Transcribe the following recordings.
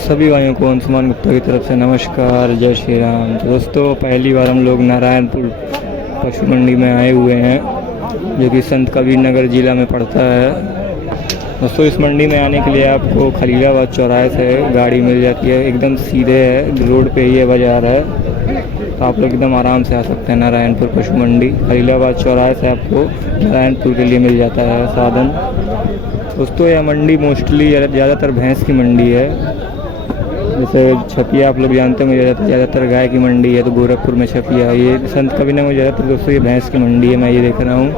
सभी भाइयों को अंशुमान गुप्ता की तरफ से नमस्कार, जय श्री राम। तो दोस्तों, पहली बार हम लोग नारायणपुर पशु मंडी में आए हुए हैं, जो कि संत कबीर नगर ज़िला में पड़ता है। दोस्तों, इस मंडी में आने के लिए आपको खलीलाबाद चौराहे से गाड़ी मिल जाती है। एकदम सीधे है, रोड पे ही ये बाज़ार है, तो आप लोग एकदम आराम से आ सकते हैं। नारायणपुर पशु मंडी खलीलाबाद चौराहे से आपको नारायणपुर के लिए मिल जाता है साधन। दोस्तों, यह मंडी मोस्टली ज़्यादातर भैंस की मंडी है। जैसे छपिया आप लोग जानते होंगे, ज़्यादातर गाय की मंडी है, तो गोरखपुर में छपिया। ये संत कबीर नगर ज़्यादातर दोस्तों ये भैंस की मंडी है, मैं ये देख रहा हूँ।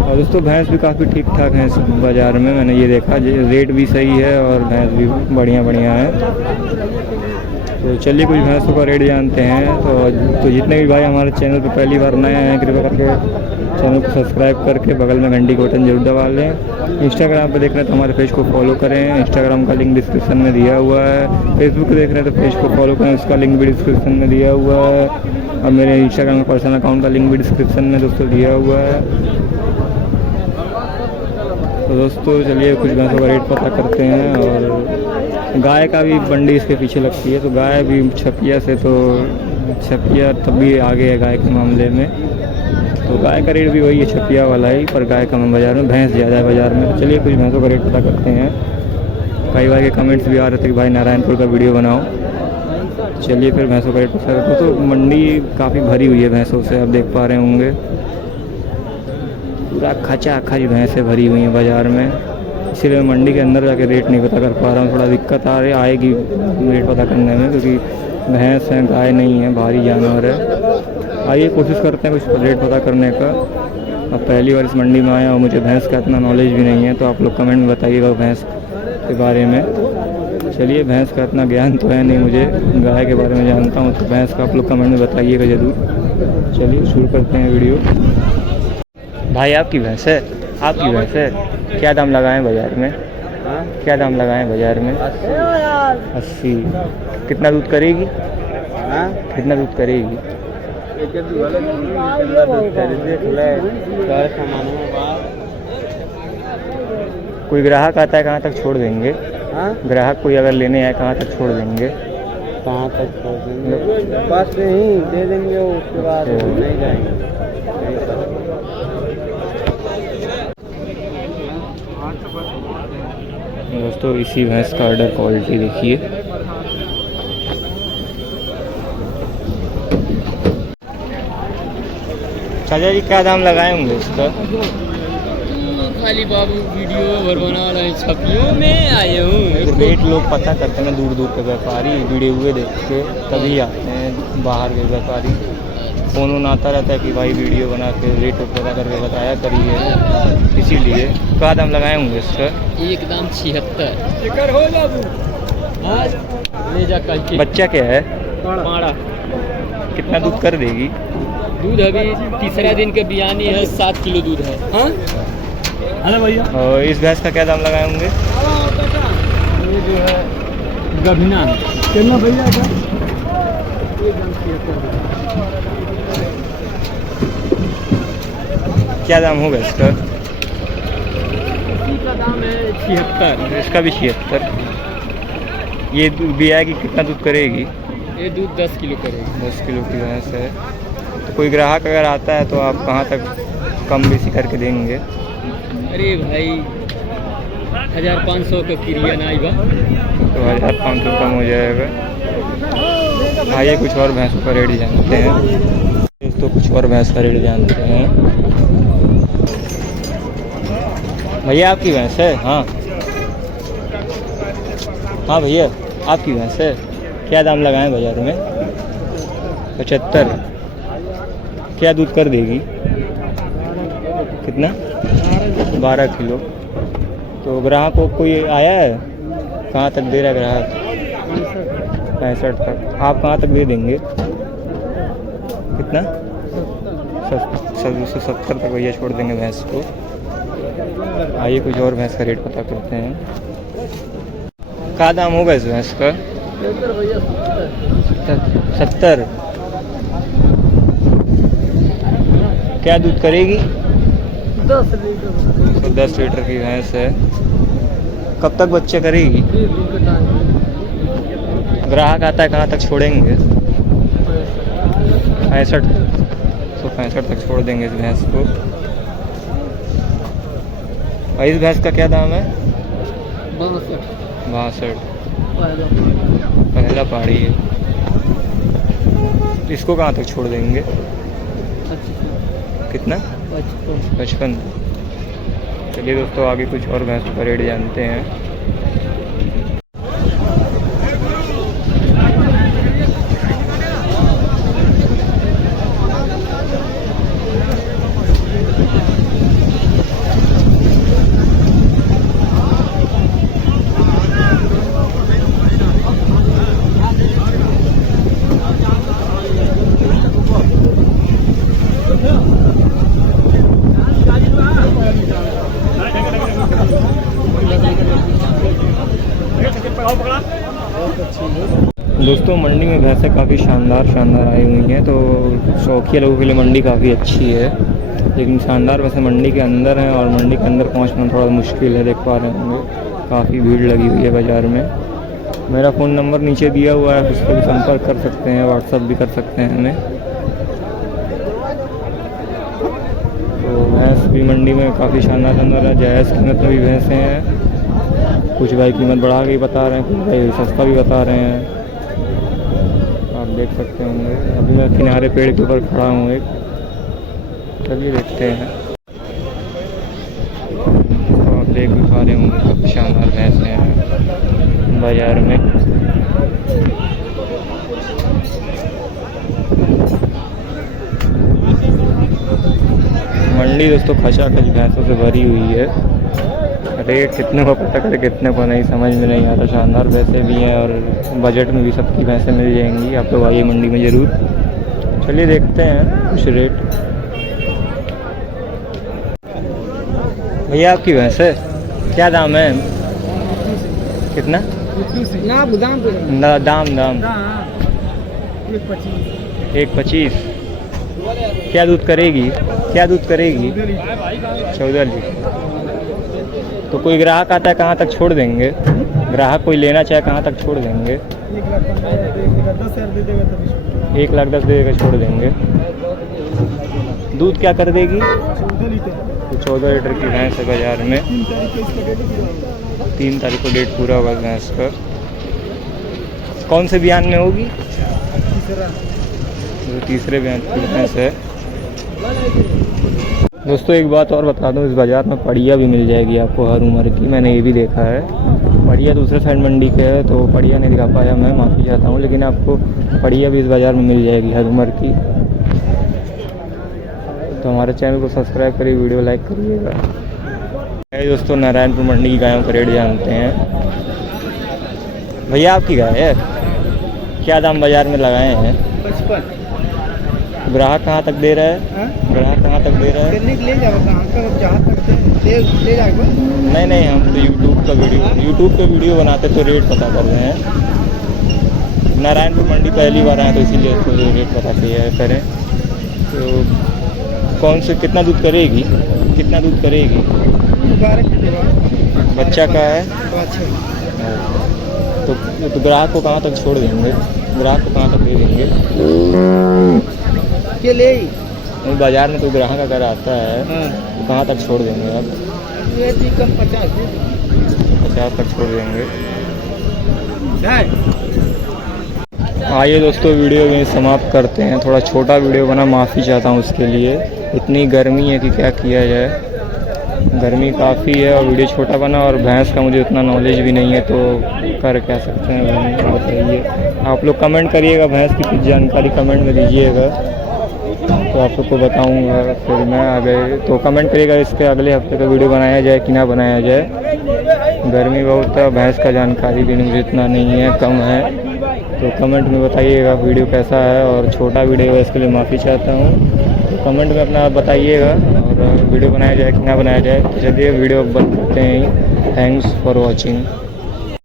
और दोस्तों, भैंस भी काफ़ी ठीक ठाक हैं इस बाज़ार में, मैंने ये देखा। रेट भी सही है और भैंस भी बढ़िया है। तो चलिए कुछ भैंसों का रेट जानते हैं। तो जितने भी भाई हमारे चैनल पर पहली बार नए हैं, कृपया करके चैनल को सब्सक्राइब करके बगल में घंटी का बटन जरूर दबा लें। इंस्टाग्राम पर देख रहे हैं तो हमारे पेज को फॉलो करें, इंस्टाग्राम का लिंक डिस्क्रिप्शन में दिया हुआ है। फेसबुक देख रहे हैं तो पेज को फॉलो करें, उसका लिंक भी डिस्क्रिप्शन में दिया हुआ है। और मेरे इंस्टाग्राम का पर्सनल अकाउंट का लिंक भी डिस्क्रिप्शन में दोस्तों दिया हुआ है। तो दोस्तों चलिए कुछ भैंसों का रेट पता करते हैं। और गाय का भी मंडी इसके पीछे लगती है, तो गाय भी छपिया से, तो छपिया तब भी आगे है गाय के मामले में। तो गाय का रेट भी वही है, छपिया वाला ही, पर गाय कम है बाज़ार में, भैंस ज़्यादा है बाज़ार में। तो चलिए कुछ भैंसों का रेट पता करते हैं। कई बार के कमेंट्स भी आ रहे थे कि भाई नारायणपुर का वीडियो बनाओ। चलिए फिर भैंसों का रेट पता करते हैं। तो मंडी काफ़ी भरी हुई है भैंसों से, आप देख पा रहे होंगे। पूरा खचा खच भैंसें भरी हुई हैं बाज़ार में, इसीलिए मैं मंडी के अंदर जाके रेट नहीं पता कर पा रहा हूँ। थोड़ा दिक्कत आएगी रेट पता करने में, क्योंकि भैंस है, गाय नहीं है, भारी जानवर है। आइए कोशिश करते हैं कुछ रेट पता करने का। अब पहली बार इस मंडी में आया और मुझे भैंस का इतना नॉलेज भी नहीं है, तो आप लोग कमेंट में बताइएगा भैंस के बारे में। चलिए, भैंस का इतना ज्ञान तो है नहीं मुझे, गाय के बारे में जानता हूँ, तो भैंस का आप लोग कमेंट में बताइएगा ज़रूर। चलिए शुरू करते हैं वीडियो। भाई आपकी भैंस है? आपकी भैंस है? क्या दाम लगाएं बाज़ार में? क्या दाम लगाएं बाज़ार में? 80। कितना दूध करेगी? कितना दूध करेगी? कोई ग्राहक आता है कहाँ तक छोड़ देंगे? ग्राहक कोई अगर लेने आए कहाँ तक छोड़ देंगे? कहाँ तक छोड़ देंगे? बस यहीं दे देंगे, उसके बाद नहीं जाएंगे। दोस्तों, इसी भैंस का ऑर्डर क्वालिटी देखिए। चाचा जी क्या दाम लगाए होंगे इसका? खाली बाबू वीडियो बनवा रहे, छपियों में आए हूँ। रेट लोग पता करते हैं, दूर दूर के व्यापारी वीडियो हुए देख के तभी आते हैं, बाहर के व्यापारी। फ़ोन आता रहता है कि भाई वीडियो बना के रेट पता करके बताया करिए, इसीलिए। क्या दाम लगाए होंगे इसका? एकदम 76 हो ले जा कल। बच्चा क्या है? पाड़ा। कितना दूध कर देगी? दूध अभी तीसरा दिन के बियानी है, 7 किलो दूध है। हाँ अरे भैया। और इस भैंस का क्या दाम लगाए होंगे? ये जो है गभिना कितना भैया का? क्या दाम होगा इसका? इसका दाम है 76। इसका भी 76। ये बिया की कितना दूध करेगी? ये दूध 10 किलो करेगी। 10 किलो की भैंस है। तो कोई ग्राहक अगर आता है तो आप कहाँ तक कम बेसी करके देंगे? अरे भाई 1500 का क्रिया नहीं बा, तो 1500 कम हो जाएगा। आइए कुछ और भैंसों का रेट जानते हैं। दोस्तों, कुछ और भैंस का रेट जानते हैं। भैया आपकी भैंस है? हाँ हाँ भैया आपकी भैंस है। क्या दाम लगाएं बाज़ार में? 75। क्या दूध कर देगी? कितना? 12 किलो। तो ग्राहक को कोई आया है? कहाँ तक दे रहा है ग्राहक? 65 तक। आप कहाँ तक दे देंगे? कितना? 270 तक भैया छोड़ देंगे भैंस को। आइए कुछ और भैंस का रेट पता करते हैं। क्या दाम होगा इस भैंस का? 70। क्या दूध करेगी? 10 लीटर। 110 लीटर की भैंस है। कब तक बच्चे करेगी? ग्राहक आता है कहाँ तक छोड़ेंगे? 65। 165 तक छोड़ देंगे इस भैंस को। और इस भैंस का क्या दाम है? 62। पहला पहाड़ी है। इसको कहाँ तक छोड़ देंगे? कितना? 55। चलिए दोस्तों आगे कुछ और भैंसों का रेट जानते हैं। दोस्तों मंडी में भैंसें काफ़ी शानदार आई हुई हैं, तो शौकिया लोगों के लिए मंडी काफ़ी अच्छी है। लेकिन शानदार वैसे मंडी के अंदर है और मंडी के अंदर पहुंचना थोड़ा मुश्किल है। देख पा रहे होंगे काफ़ी भीड़ लगी हुई है बाज़ार में। मेरा फ़ोन नंबर नीचे दिया हुआ है, उस पर भी संपर्क कर सकते हैं, व्हाट्सअप भी कर सकते हैं हमें। तो भैंस भी मंडी में काफ़ी शानदार है। जायज़ कीमत में भी भैंसें हैं। कुछ भाई कीमत बढ़ा के ही बता रहे हैं, कुछ भाई सस्ता भी बता रहे हैं। आप देख सकते होंगे। अभी मैं किनारे पेड़ के ऊपर खड़ा हूँ एक। चलिए देखते हैं। तो आप देख भी पा रहे होंगे काफ़ी शानदार भैंसें हैं बाज़ार में। मंडी दोस्तों खचाखच भैंसों से भरी हुई है। रेट कितने को पता करे कितने को नहीं समझ में नहीं आता। शानदार भैंसें भी हैं और बजट में भी सबकी भैंसें मिल जाएंगी। आप लोग आइए मंडी में ज़रूर। चलिए देखते हैं कुछ रेट। भैया आपकी भैंस है, क्या दाम है? कितना दाम? 1.25। क्या दूध करेगी? 14 लीटर। तो कोई ग्राहक आता है कहाँ तक छोड़ देंगे? ग्राहक कोई लेना चाहे कहाँ तक छोड़ देंगे? 1,10,000 दे देकर छोड़ देंगे। दूध क्या कर देगी? 14 लीटर की भैंस है बाज़ार में। 3 तारीख को डेट पूरा होगा भैंस का। कौन से बयान में होगी? तीसरे बयान की भैंस है। दोस्तों एक बात और बता दूं, इस बाज़ार में पड़िया भी मिल जाएगी आपको हर उम्र की। मैंने ये भी देखा है। पड़िया दूसरे साइड मंडी के है तो पड़िया नहीं दिखा पाया, मैं माफ़ी चाहता हूँ। लेकिन आपको पड़िया भी इस बाज़ार में मिल जाएगी हर उम्र की। तो हमारे चैनल को सब्सक्राइब करिए, वीडियो लाइक करिएगा। दोस्तों नारायणपुर मंडी की गायों का रेट जानते हैं। भैया आपकी गाय है, क्या दाम बाज़ार में लगाए हैं? 55। ग्राहक कहाँ तक दे रहा है? ग्राहक कहाँ तक दे रहा है? नहीं, हम तो यूट्यूब पे वीडियो बनाते तो रेट पता कर रहे हैं। नारायणपुर मंडी पहली बार आए तो इसीलिए तो रेट पता करें। तो कौन से कितना दूध करेगी? बच्चा का है तो ग्राहक को कहाँ तक छोड़ देंगे? ग्राहक को कहाँ तक दे देंगे? नहीं, बाज़ार में कोई ग्राहक अगर आता है तो कहाँ तक छोड़ देंगे आप? 50 तक छोड़ देंगे। आइए दोस्तों वीडियो में समाप्त करते हैं। थोड़ा छोटा वीडियो बना, माफ़ी चाहता हूँ उसके लिए। इतनी गर्मी है कि क्या किया जाए, गर्मी काफ़ी है और वीडियो छोटा बना। और भैंस का मुझे उतना नॉलेज भी नहीं है तो कर क्या सकते हैं बताइए। आप लोग कमेंट करिएगा, भैंस की कुछ जानकारी कमेंट में दीजिएगा तो आप लोग को बताऊँगा। फिर मैं आगे तो कमेंट करिएगा इसके अगले हफ्ते का वीडियो बनाया जाए कि ना बनाया जाए। गर्मी बहुत है, भैंस का जानकारी भी मुझे इतना नहीं है, कम है। तो कमेंट में बताइएगा वीडियो कैसा है। और छोटा वीडियो है इसके लिए माफ़ी चाहता हूँ। तो कमेंट में अपना बताइएगा और वीडियो बनाया जाए कि ना बनाया जाए। तो चलिए वीडियो बंद करते हैं। Thanks for watching.